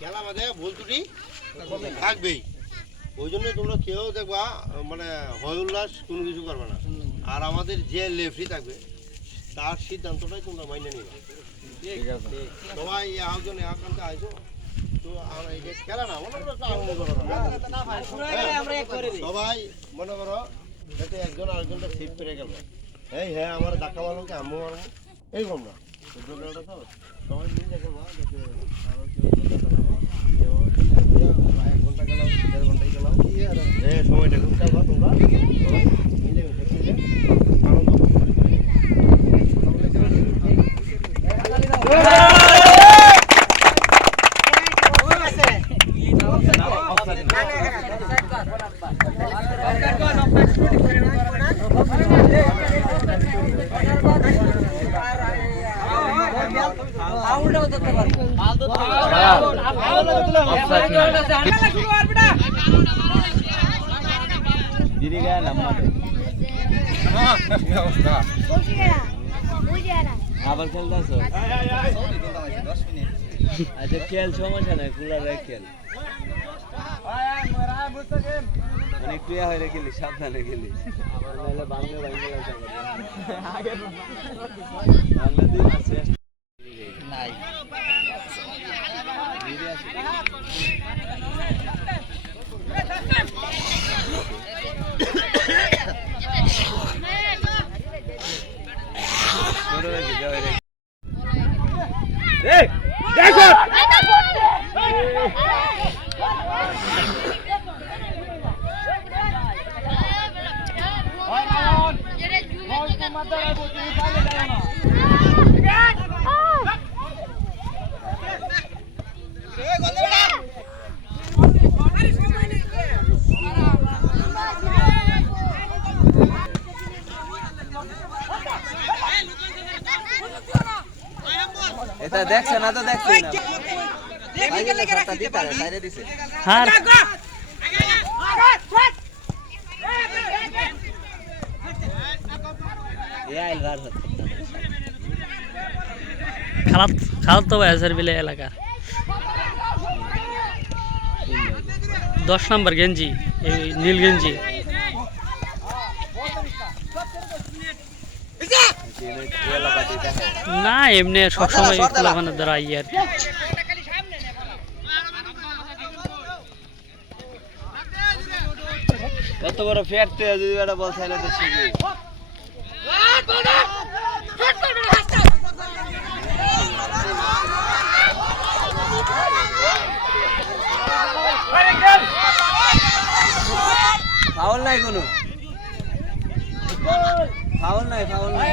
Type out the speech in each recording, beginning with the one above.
খেলা মাঝে ভুল ত্রুটি থাকবেই, ওই জন্য তোমরা কেউ দেখবা মানে হয় উল্লাস কোনো কিছু করবে না। আর আমাদের যে লেফরি থাকবে তার সিদ্ধান্তটাই তোমরা মাইনে নিবে। সবাই একজন একান্তে আইসো তো খেলা না মনে করো সবাই মনে করো যাতে একজন আরেকজনটা সেভ করে গেল, এই হ্যাঁ আমার ধাক্কা মারলাম আম্মু মারবো এইরকম না। ফুটবল তো সবাই মিলে যাকে এক ঘন্টা গেলাম 1.5 ঘন্টায় গেলাম সময়টা ঘুরতে পারবা তোমরা সবাই মিলে আনন্দ দিদি গা নাম্বার আবার খেলতেছ? আচ্ছা খেল, সমস্যা নাই, খোলা রাখ খেল। অনেক টুয়া হয়ে গেলি, সাবধানে গেলি, নাহলে বাংলা বাংলাদেশ আছে নাই। এটা দেখছ না তো দেখছ না খালাত তো ভাইয়ার বিলে এলাকা 10 নম্বর গেঞ্জি, এই নীল গেঞ্জি। না এমনি সবসময় খোলাখানের দ্বারা আই আর কি। কত বড় ফ্যাক্টরি যদি এটা বল চাইলে তো শিখি। ফাউল নাই কোনো, ফাউল নাই, ফাউল নাই।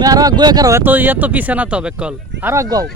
তুমি আরো আগে করো, এত পিছে না তো হবে কল, আরো আগাও।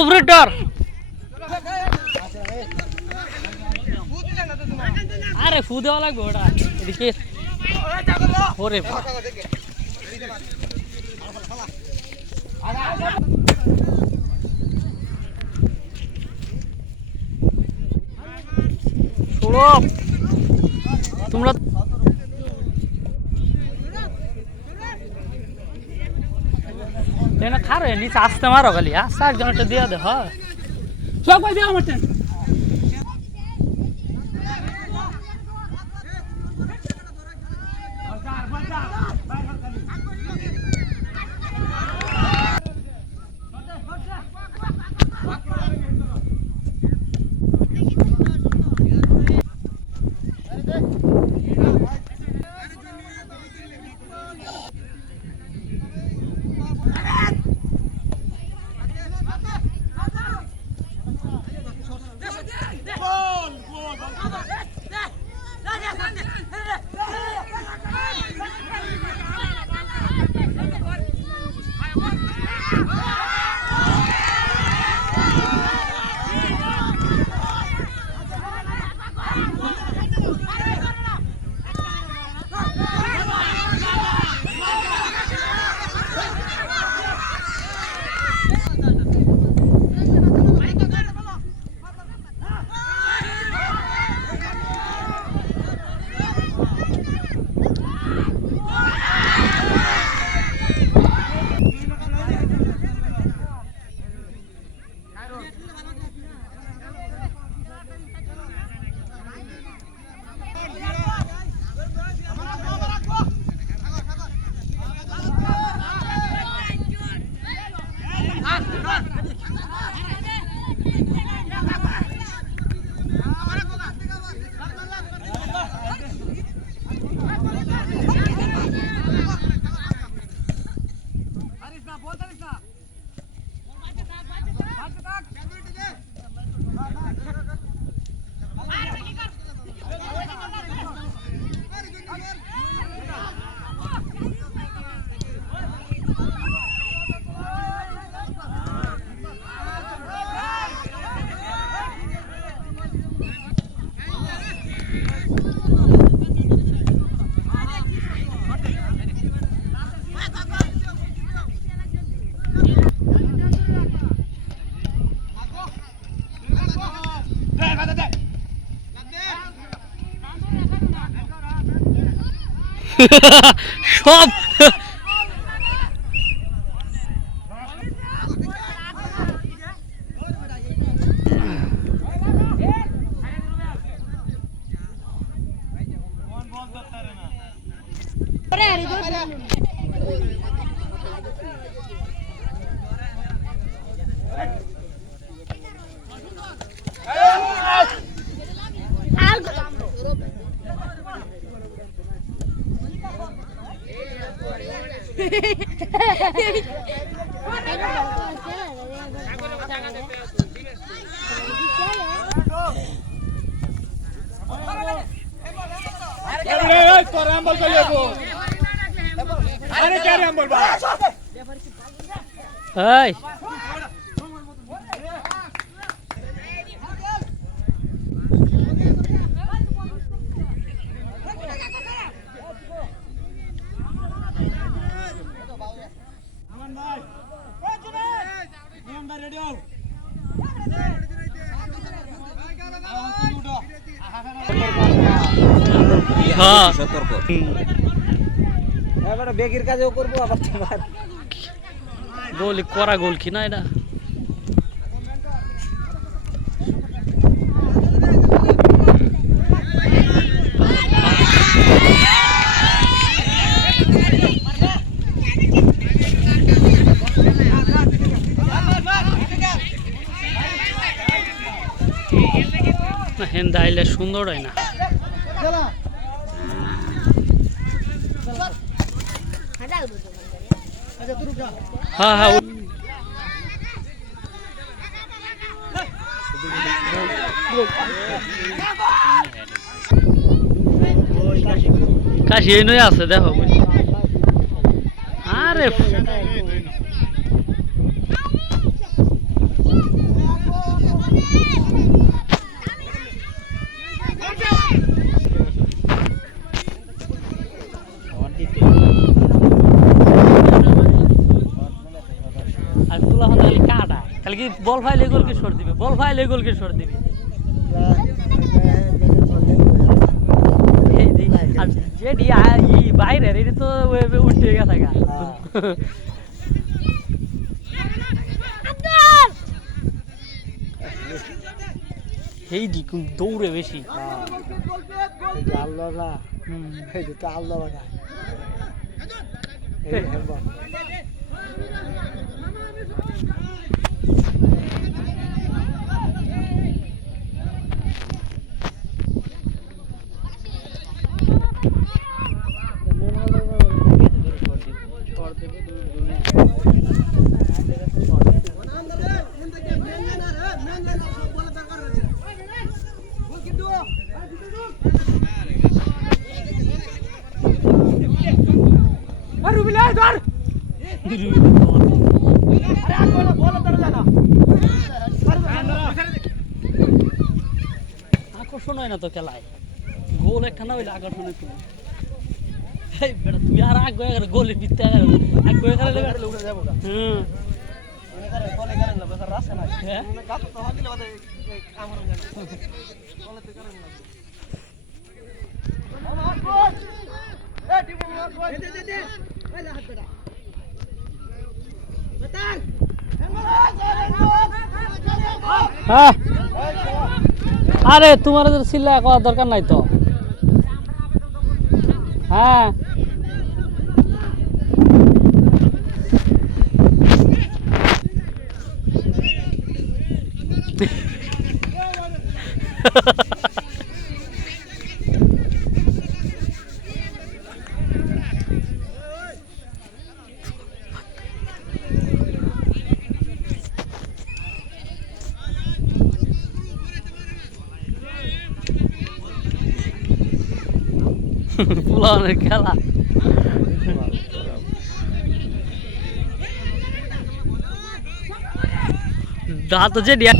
উপরের ডর, আরে ফু দেওয়া লাগবে ওটা এদিকে। ওরে সৌরভ, তোমরা খারো নিচে আসতে মারো খালি, আসতে একজনটা দিয়ে দে। হ্যাঁ সবাই দিয়ে আমার সব এই হ্যাঁ সতর্ক এবারে বেগের কাজও করবো আবার তোমার গোল করা গোল কি না এটা হেন্দা আইলে সুন্দর হয় না হ্যাঁ হ্যাঁ কাশি এই নই আছে দেখো আরে কি বল ফাইলে গোলকে সর দিবে বল ফাইলে গোলকে সর দিবে আর যেটি ই বাইরে এটা তো উঠে গেছে গা এই দি দৌড়ে বেশি আল্লাহ না এই তো আল্লাহ না এই হেলবা আকর্ষণ হয় না তো খেলায় গোল একটা না হইলে আকর্ষণ হইতো তুমি আর আগ গয়ে গোলের ভিত্তি আগ গয়ে গেলে উঠে যাবো হ্যাঁ আরে তোমার চিল্লা করার দরকার নাই তো হ্যাঁ পুলানের খেলা দাঁত যে দিয়া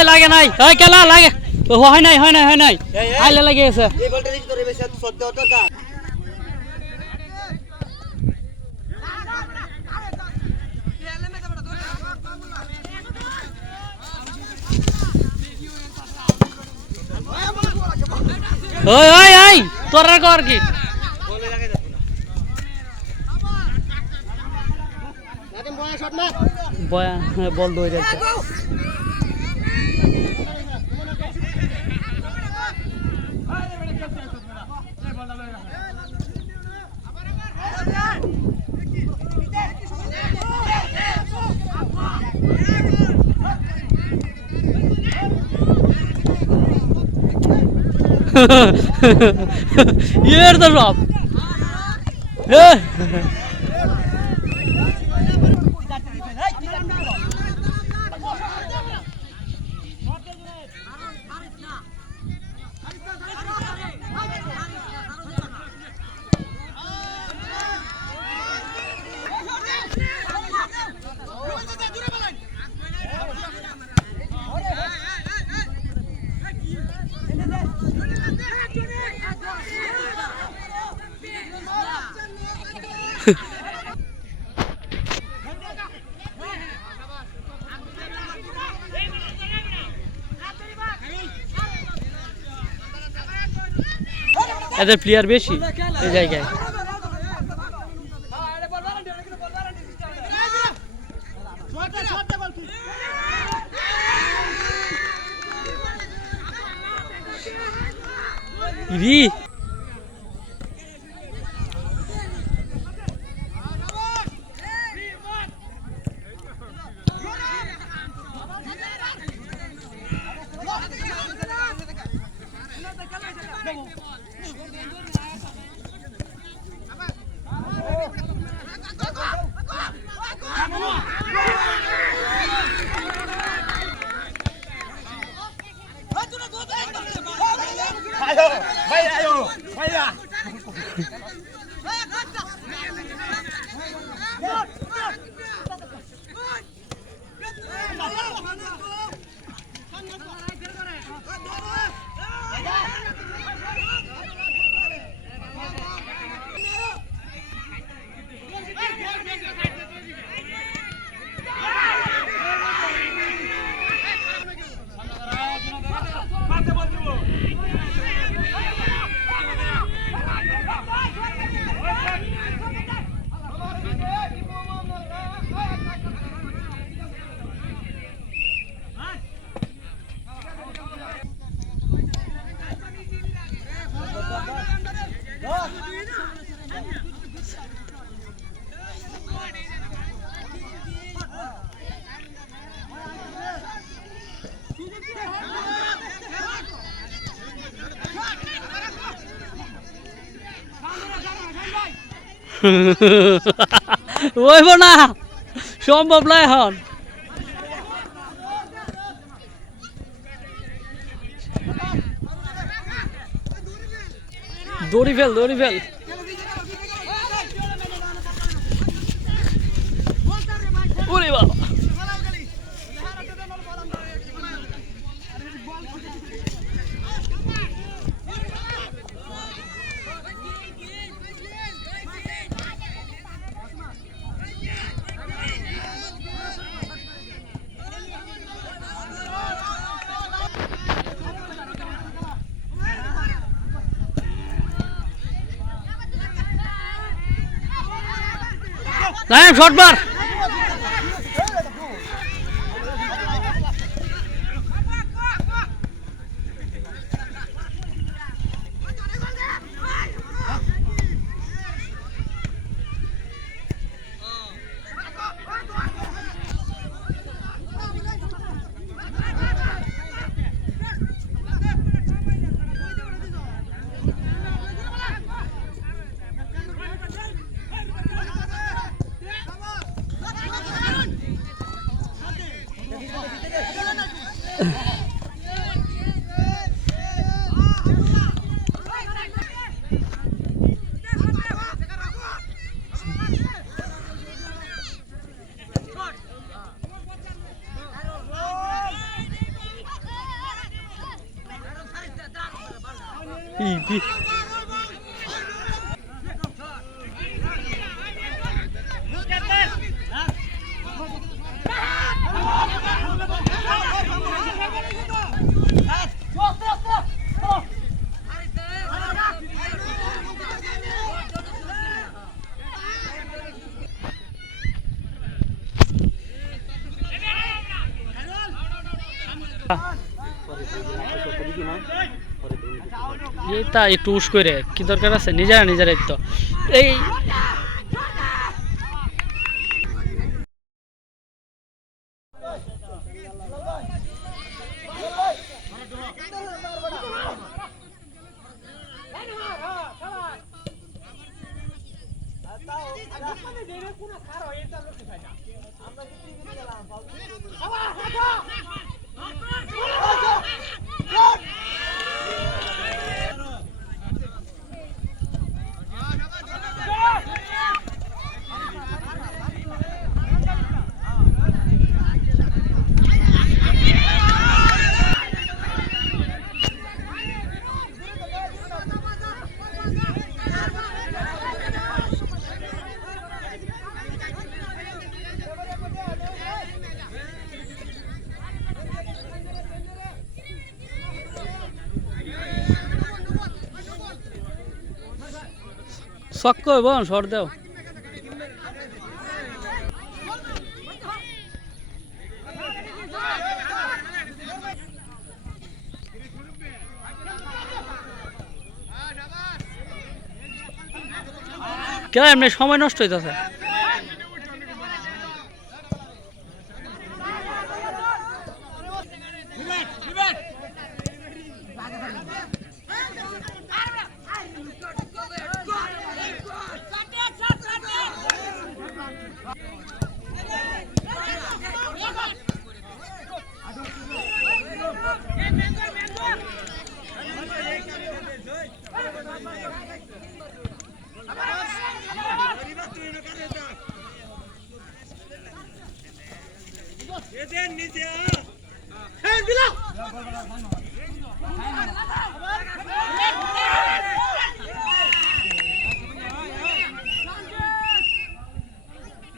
ওই লাগে নাই ওই খেলা লাগে হয় নাই আইলে লাগে গেছে এই বলটা দিছি তোরে বেশি সদ্য দরকার ওই তোরা কর কি বলে লাগে যাচ্ছে না নাদিম বয় শট না বয়া বল দৌড়ে যাচ্ছে You're the rob. এদের প্লেয়ার বেশি এই জায়গায় ইরি ওইব না সম্ভব না এখন দড়ি ফেল ওরে বাবা নাইম শট মার এটা একটু উস করে কি দরকার আছে নিজেরা নিজেরাই তো এই শক্ত হইব সর দেও কেন এমনি সময় নষ্ট হইতেছে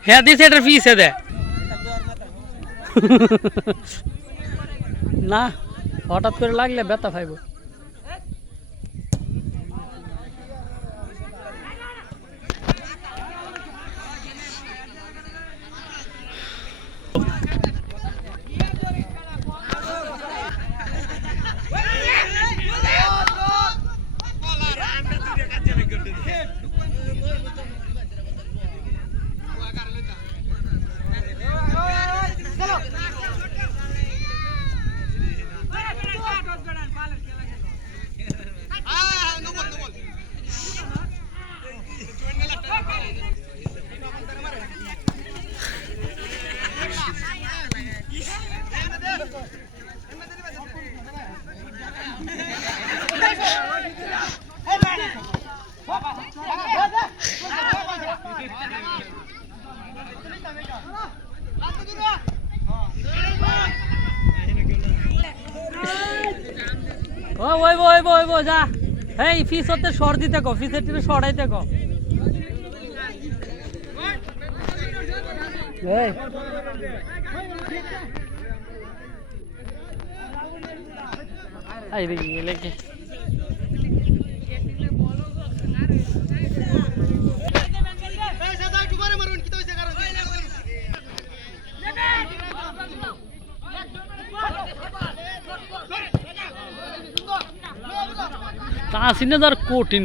হ্যাঁ দিছে এটার পিছে দে না হঠাৎ করে লাগলে ব্যথা পাইব ওইব যা এই ফিস হতে সর দিতে কো ফিসের টিপে সরাইতে কো এই আইরে গেলে কে তাসিনেদার কঠিন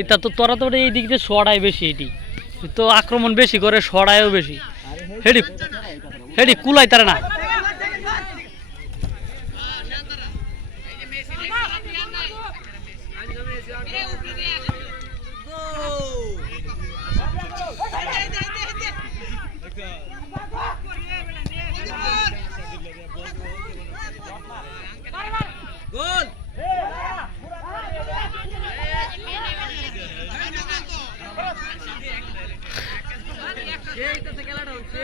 এটা তো তোরা তো এই দিক দিয়ে সরাই বেশি এটি তো আক্রমণ বেশি করে সরাইও বেশি হেডি হেডি কুলাই তারা না গোল খেলাটা হচ্ছে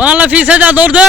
ওনালা পিছে যা দৌড় দে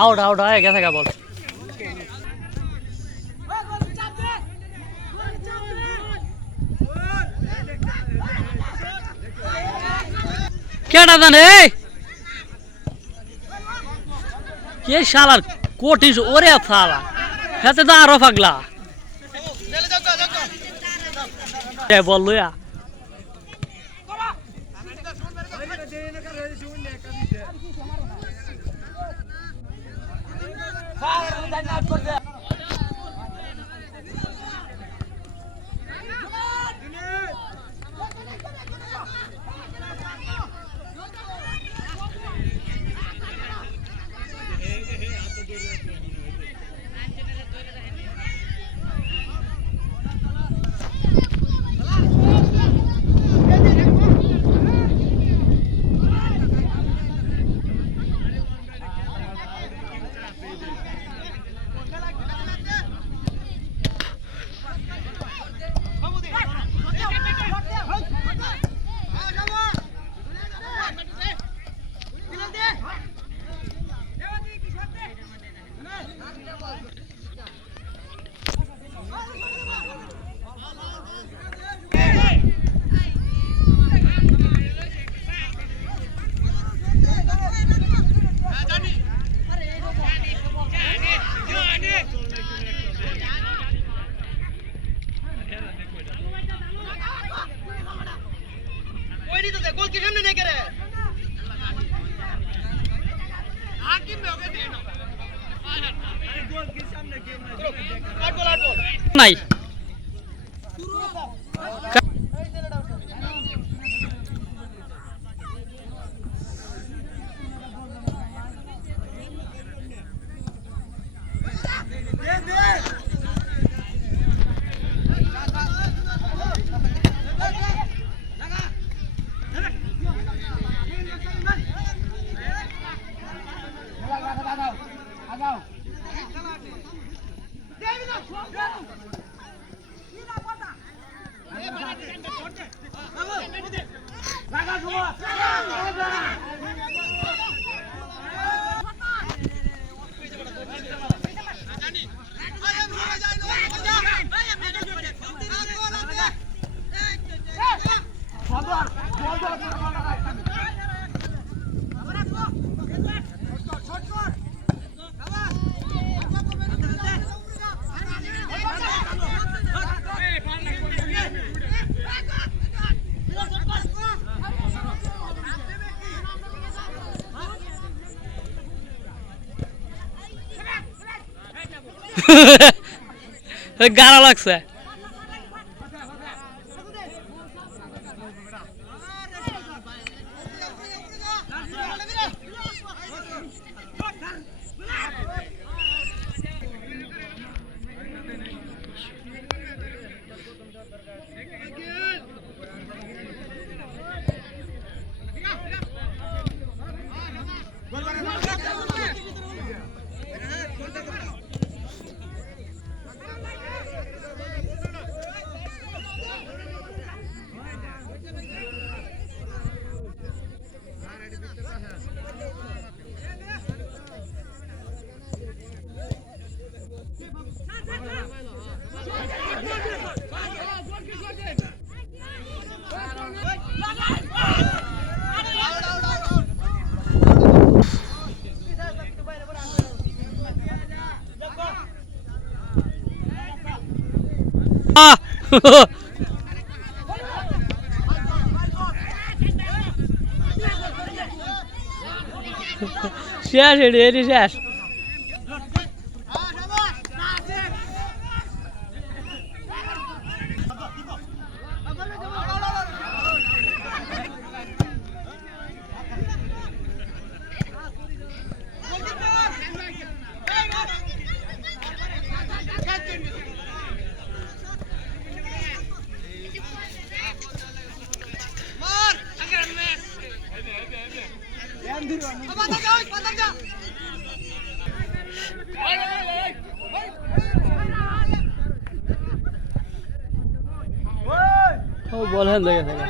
আউট আউট হয়ে গেছে গা বল কেডা জানে কে শালার কোটি ওরে শালা হাতে তো আরো পাগলা বল লইয়া নাই গাড়া লাগছে। শেষ এটি শেষ। বল হ্যাঁ দেখে থাকে।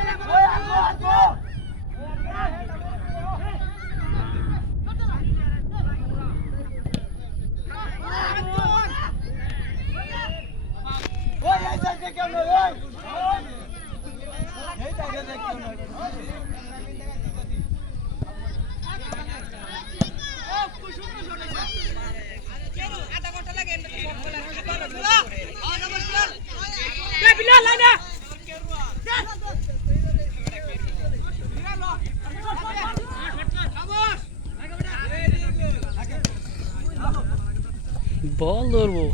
বল ধরবো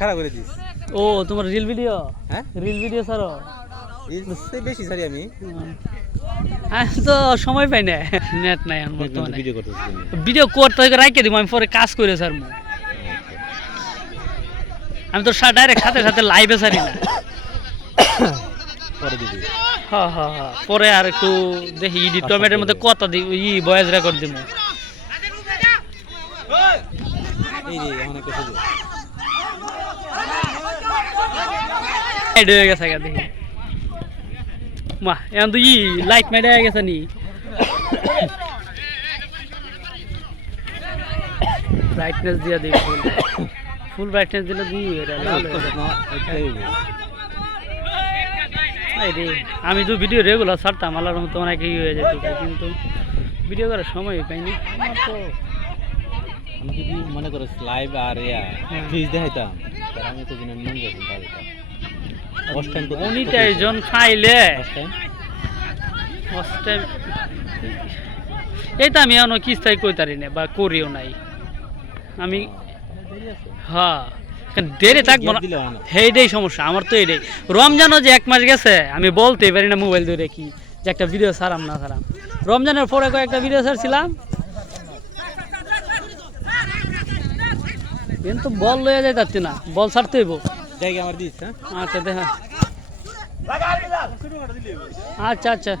খারাপ করে দিস। ও তোমার রিল ভিডিও? হ্যাঁ রিল ভিডিও ছাড়ো? বেশি ছাড়ি আমি তো সময় পাই না, নেট নাই বর্তমানে। ভিডিও করতে ভিডিও করতে রাখে দিব, আমি পরে কাজ করে স্যার। আমি তো ডাইরেক্ট সাথে সাথে লাইভে ছাড়ি না। পরে দিবি? হ্যাঁ হ্যাঁ হ্যাঁ, পরে আর একটু দেখি ইডি টমেটোর মধ্যে কথা দিব, ভয়েস রেকর্ড দিব। এই রে অনেক কিছু এড হয়ে গেছে দেখি মা, এখন তো লাইট মেডে হয়ে গেছে নি। ব্রাইটনেস দিয়া দিই, ফুল ব্রাইটনেস দিলে দিই। আমি তো ভিডিও রেগুলার ছাড়তাম, আল্লাহর মতো অনেক হয়ে যেত, কিন্তু ভিডিও করার সময় পাইনি। আমি যদি মনে করো লাইভ আর ফিজ দেখাইতাম, আমি তো দিনের মন যেতাম। জন খাইলে এইটা আমি এখনো কিস্তাই কইতারি না বা করিও নাই আমি। হ্যাঁ দেরি থাকবো না, সেইটাই সমস্যা আমার। তো এইটাই রমজানও যে 1 মাস গেছে, আমি বলতেই পারি না মোবাইল ধরে কি যে একটা ভিডিও ছাড়াম না ছাড়াম। রমজানের পরে কয়েকটা ভিডিও ছাড়ছিলাম, কিন্তু বল লইয়া যাইতাছি না, বল ছাড়তে হইব। জায়গা আমার দিস। আচ্ছা দেখা, আচ্ছা আচ্ছা।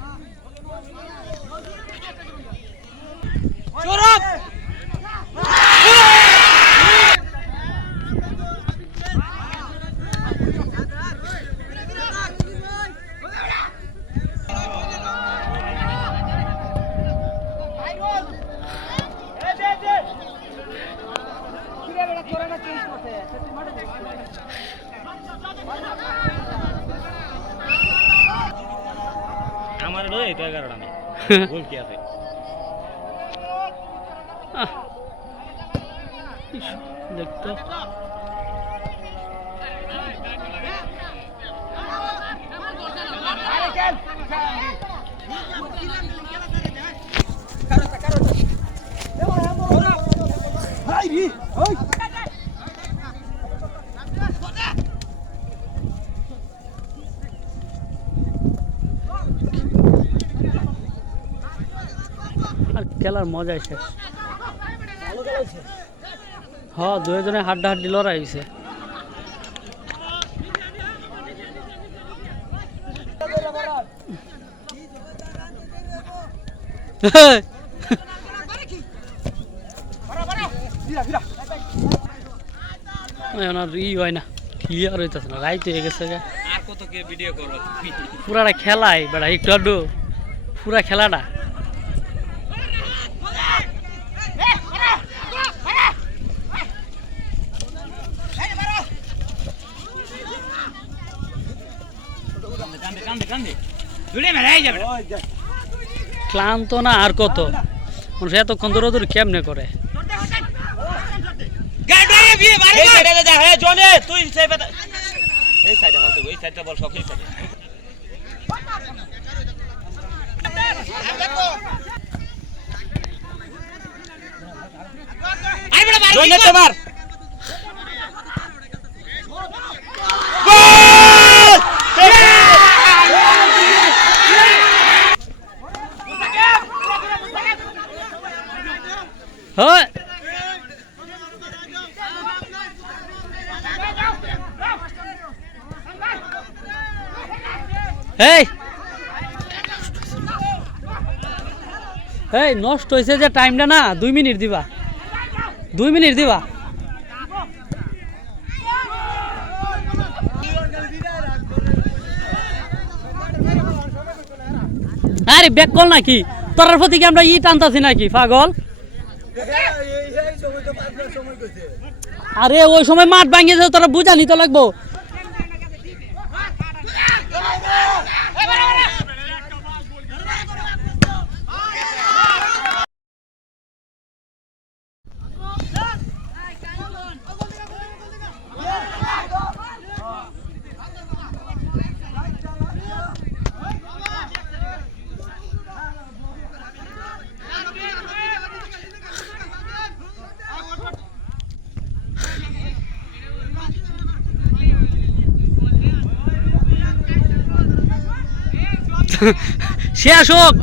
এই তো 11টা নেই গোল কি আছে দেখতো আর খেলার মজাই শেষ হ্যাঁ দুজনে হাড্ডাহাড্ডি লড়াই হয়েছে হয় না ক্লিয়ার হইতেছে না রাইত হয়ে গেছে আর কত কে ভিডিও করব পুরাটা খেলাই বেড়া একটু আড্ডু পুরা খেলাটা ক্লান্ত না আর কত মানুষ এতক্ষণ দৌড়াদৌড়ি কেমনে করে তোমার হয় এই এই নষ্ট হয়েছে যে টাইমটা না 2 মিনিট দিবা 2 মিনিট দিবা আরে ব্যাক কল নাকি তোর প্রতি কি আমরা টানতাছি নাকি পাগল আরে ওই সময় মাঠ ভাঙিয়েছে তোরা বুঝা নিতে লাগবো শেষ হোক